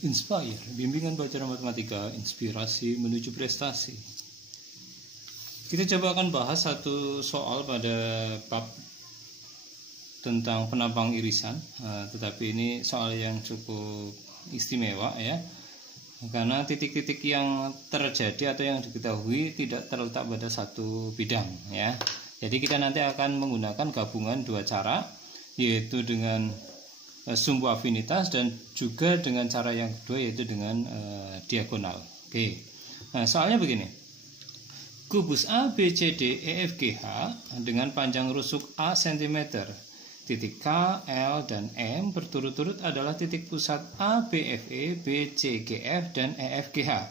Inspire, bimbingan belajar matematika, inspirasi menuju prestasi. Kita coba akan bahas satu soal pada bab tentang penampang irisan, tetapi ini soal yang cukup istimewa ya, karena titik-titik yang terjadi atau yang diketahui tidak terletak pada satu bidang ya. Jadi kita nanti akan menggunakan gabungan dua cara, yaitu dengan sumbu afinitas dan juga dengan cara yang kedua yaitu dengan diagonal. Oke. Nah, soalnya begini. Kubus A, B, C, D, E, F, G, H dengan panjang rusuk A cm. Titik K, L, dan M berturut-turut adalah titik pusat A, B, F, E, B, C, G, F, dan E, F, G, H.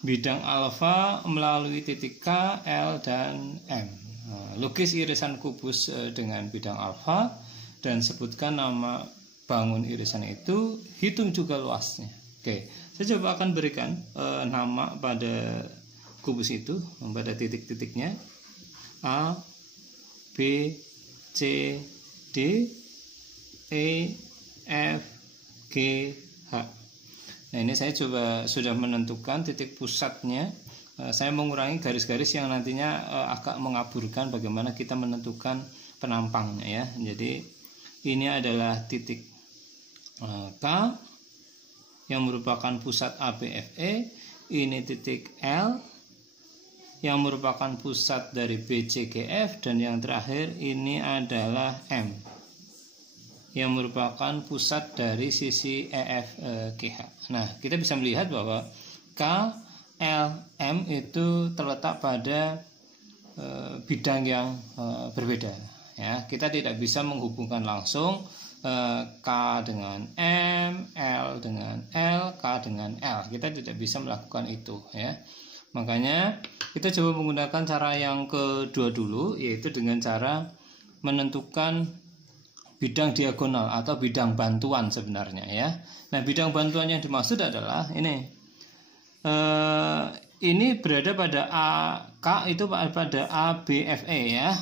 Bidang alfa melalui titik K, L, dan M. Lukis irisan kubus dengan bidang alfa dan sebutkan nama bangun irisan itu, hitung juga luasnya. Oke, saya coba akan berikan nama pada kubus itu, pada titik-titiknya A, B, C, D, E, F, G, H. Nah, ini saya coba sudah menentukan titik pusatnya. Saya mengurangi garis-garis yang nantinya agak mengaburkan bagaimana kita menentukan penampangnya ya. Jadi ini adalah titik K yang merupakan pusat ABFE, ini titik L yang merupakan pusat dari BCGF, dan yang terakhir ini adalah M yang merupakan pusat dari sisi EFGH. Nah, kita bisa melihat bahwa K, L, M itu terletak pada bidang yang berbeda ya. Kita tidak bisa menghubungkan langsung K dengan M, L dengan L, K dengan L. Kita tidak bisa melakukan itu ya. Makanya kita coba menggunakan cara yang kedua dulu, yaitu dengan cara menentukan bidang diagonal atau bidang bantuan sebenarnya ya. Nah, bidang bantuan yang dimaksud adalah ini berada pada A, K itu pada ABFE ya.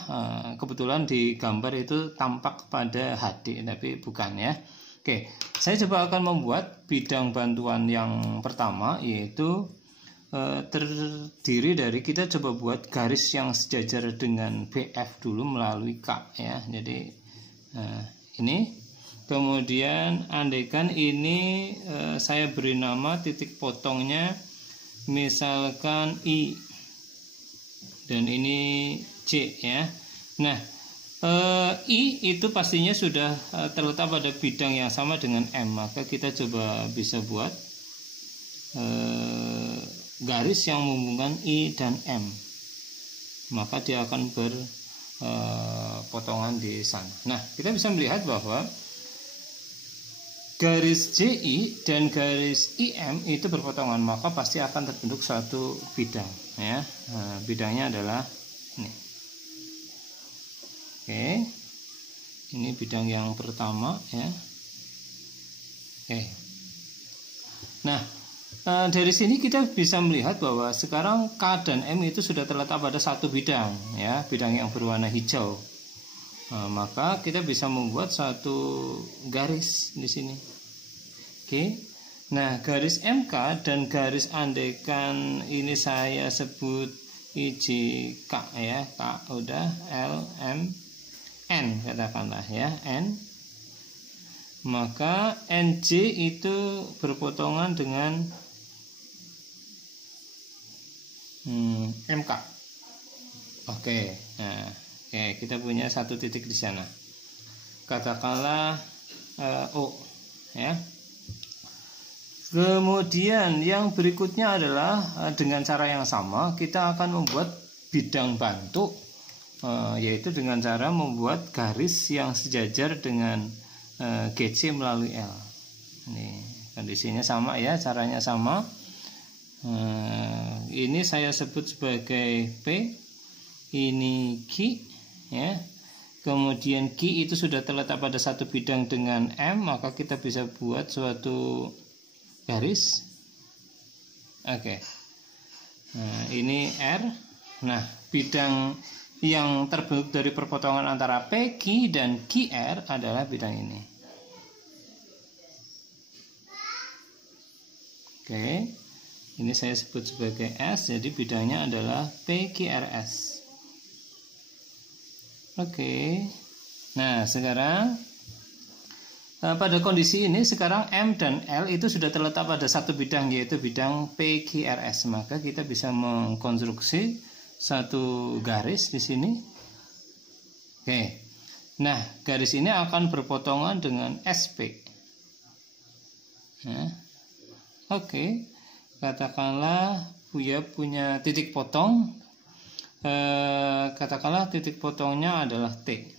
Kebetulan di gambar itu tampak pada HD tapi bukan ya. Oke, saya coba akan membuat bidang bantuan yang pertama, yaitu terdiri dari, kita coba buat garis yang sejajar dengan BF dulu melalui K ya. Jadi ini, kemudian andaikan ini saya beri nama titik potongnya misalkan I dan ini C ya. Nah, I itu pastinya sudah terletak pada bidang yang sama dengan M, maka kita coba bisa buat garis yang menghubungkan I dan M, maka dia akan berpotongan di sana. Nah, kita bisa melihat bahwa garis JI dan garis IM itu berpotongan, maka pasti akan terbentuk satu bidang ya. Nah, bidangnya adalah ini. Oke, ini bidang yang pertama ya. Oke, nah dari sini kita bisa melihat bahwa sekarang K dan M itu sudah terletak pada satu bidang ya, bidang yang berwarna hijau. Maka kita bisa membuat satu garis di sini. Oke. Nah, garis MK dan garis, andaikan ini saya sebut IJK ya, K udah, L, M, N katakanlah ya, N. Maka NJ itu berpotongan dengan MK. Oke. Nah, kita punya satu titik di sana. Katakanlah O ya. Kemudian yang berikutnya adalah dengan cara yang sama kita akan membuat bidang bantu, yaitu dengan cara membuat garis yang sejajar dengan GC melalui L. Ini kondisinya sama ya, caranya sama. Ini saya sebut sebagai P, ini Q ya. Kemudian Q itu sudah terletak pada satu bidang dengan M, maka kita bisa buat suatu garis. Oke. Nah, ini R. Nah, bidang yang terbentuk dari perpotongan antara PQ dan QR adalah bidang ini. Oke, ini saya sebut sebagai S, jadi bidangnya adalah PQRS. Oke, nah sekarang pada kondisi ini sekarang M dan L itu sudah terletak pada satu bidang, yaitu bidang PQRS. Maka kita bisa mengkonstruksi satu garis di sini. Oke, nah garis ini akan berpotongan dengan SP. Nah, oke, katakanlah Buya punya titik potong, katakanlah titik potongnya adalah T.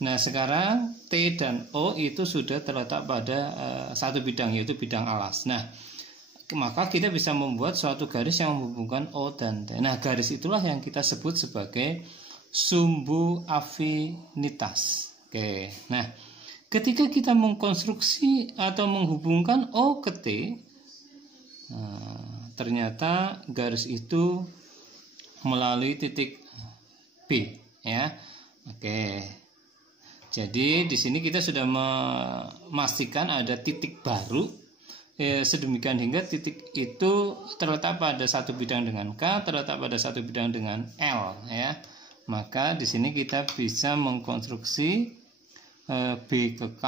Nah sekarang T dan O itu sudah terletak pada satu bidang, yaitu bidang alas. Nah maka kita bisa membuat suatu garis yang menghubungkan O dan T. Nah garis itulah yang kita sebut sebagai sumbu afinitas. Oke, nah ketika kita mengkonstruksi atau menghubungkan O ke T, ternyata garis itu melalui titik B, ya. Oke. Jadi di sini kita sudah memastikan ada titik baru, sedemikian hingga titik itu terletak pada satu bidang dengan K, terletak pada satu bidang dengan L, ya. Maka di sini kita bisa mengkonstruksi B ke K,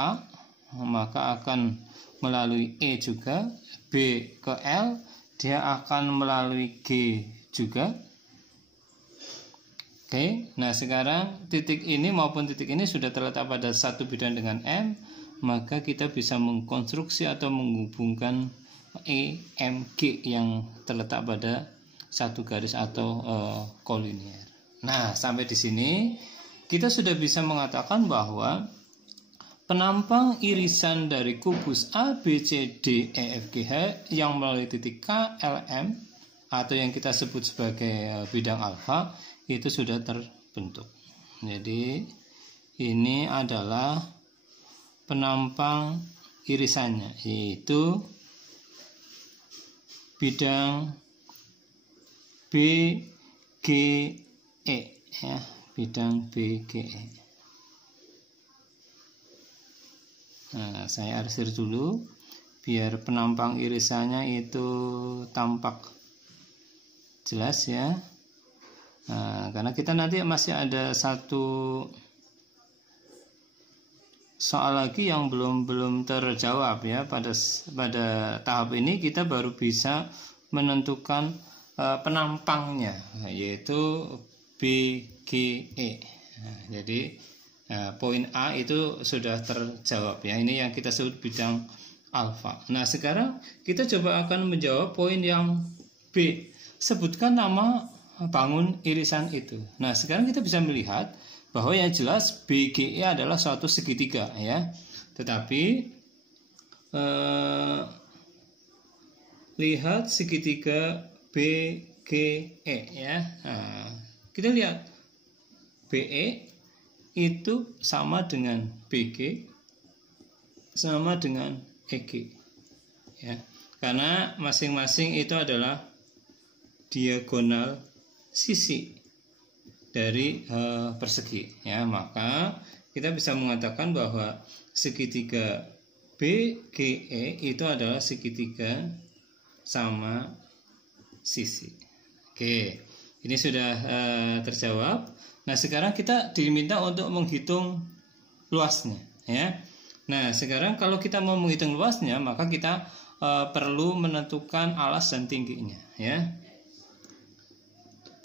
maka akan melalui E juga, B ke L, dia akan melalui G juga. Oke, nah sekarang titik ini maupun titik ini sudah terletak pada satu bidang dengan M, maka kita bisa mengkonstruksi atau menghubungkan E, M, G yang terletak pada satu garis atau kolinier. Nah, sampai di sini kita sudah bisa mengatakan bahwa penampang irisan dari kubus A, B, C, D, E, F, G, H yang melalui titik K, L, M atau yang kita sebut sebagai bidang alfa itu sudah terbentuk. Jadi ini adalah penampang irisannya, yaitu bidang B, G, E, ya, bidang B, G, E. Nah, saya arsir dulu biar penampang irisannya itu tampak jelas, ya. Nah, karena kita nanti masih ada satu soal lagi yang belum terjawab, ya. Pada tahap ini kita baru bisa menentukan penampangnya, yaitu B, G, E. Nah, jadi poin A itu sudah terjawab, ya. Ini yang kita sebut bidang alfa. Nah sekarang kita coba akan menjawab poin yang B. Sebutkan nama bangun irisan itu. Nah sekarang kita bisa melihat bahwa yang jelas BGE adalah suatu segitiga, ya. Tetapi lihat segitiga BGE, ya. Nah, kita lihat BE itu sama dengan BG sama dengan EG, ya. Karena masing-masing itu adalah diagonal sisi dari persegi, ya. Maka kita bisa mengatakan bahwa segitiga BGE itu adalah segitiga sama sisi. Oke, ini sudah terjawab. Nah sekarang kita diminta untuk menghitung luasnya, ya. Nah sekarang kalau kita mau menghitung luasnya, maka kita perlu menentukan alas dan tingginya, ya.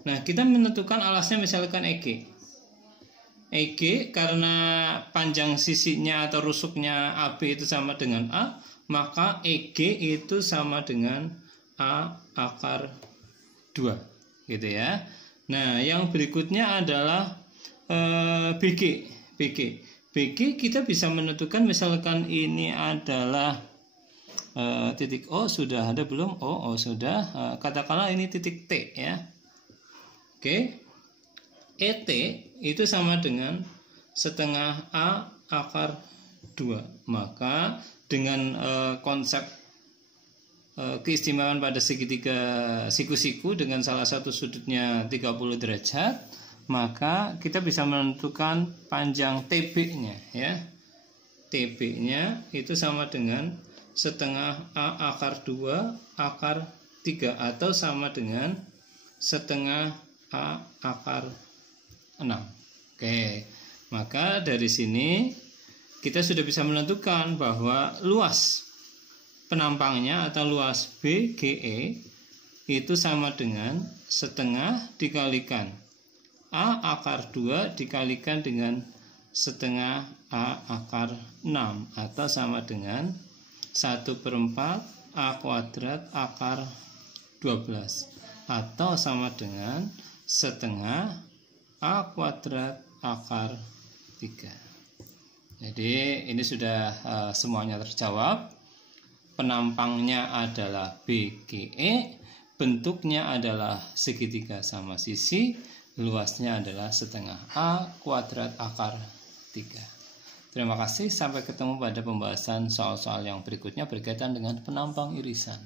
Nah kita menentukan alasnya misalkan EG. EG karena panjang sisinya atau rusuknya AB itu sama dengan A, maka EG itu sama dengan A akar 2, gitu, ya. Nah, yang berikutnya adalah BG. BG kita bisa menentukan misalkan ini adalah titik O, sudah ada belum? O sudah. Katakanlah ini titik T, ya. Oke. ET itu sama dengan setengah A akar 2. Maka dengan konsep keistimewaan pada segitiga siku-siku dengan salah satu sudutnya 30 derajat, maka kita bisa menentukan panjang TB-nya, ya. TB-nya itu sama dengan setengah A akar 2 akar 3 atau sama dengan setengah A akar 6. Oke, maka dari sini kita sudah bisa menentukan bahwa luas penampangnya atau luas BGE itu sama dengan setengah dikalikan A akar 2 dikalikan dengan setengah A akar 6 atau sama dengan 1/4 A kuadrat akar 12 atau sama dengan setengah A kuadrat akar 3. Jadi ini sudah semuanya terjawab. Penampangnya adalah BGE, bentuknya adalah segitiga sama sisi, luasnya adalah setengah A kuadrat akar 3. Terima kasih, sampai ketemu pada pembahasan soal-soal yang berikutnya berkaitan dengan penampang irisan.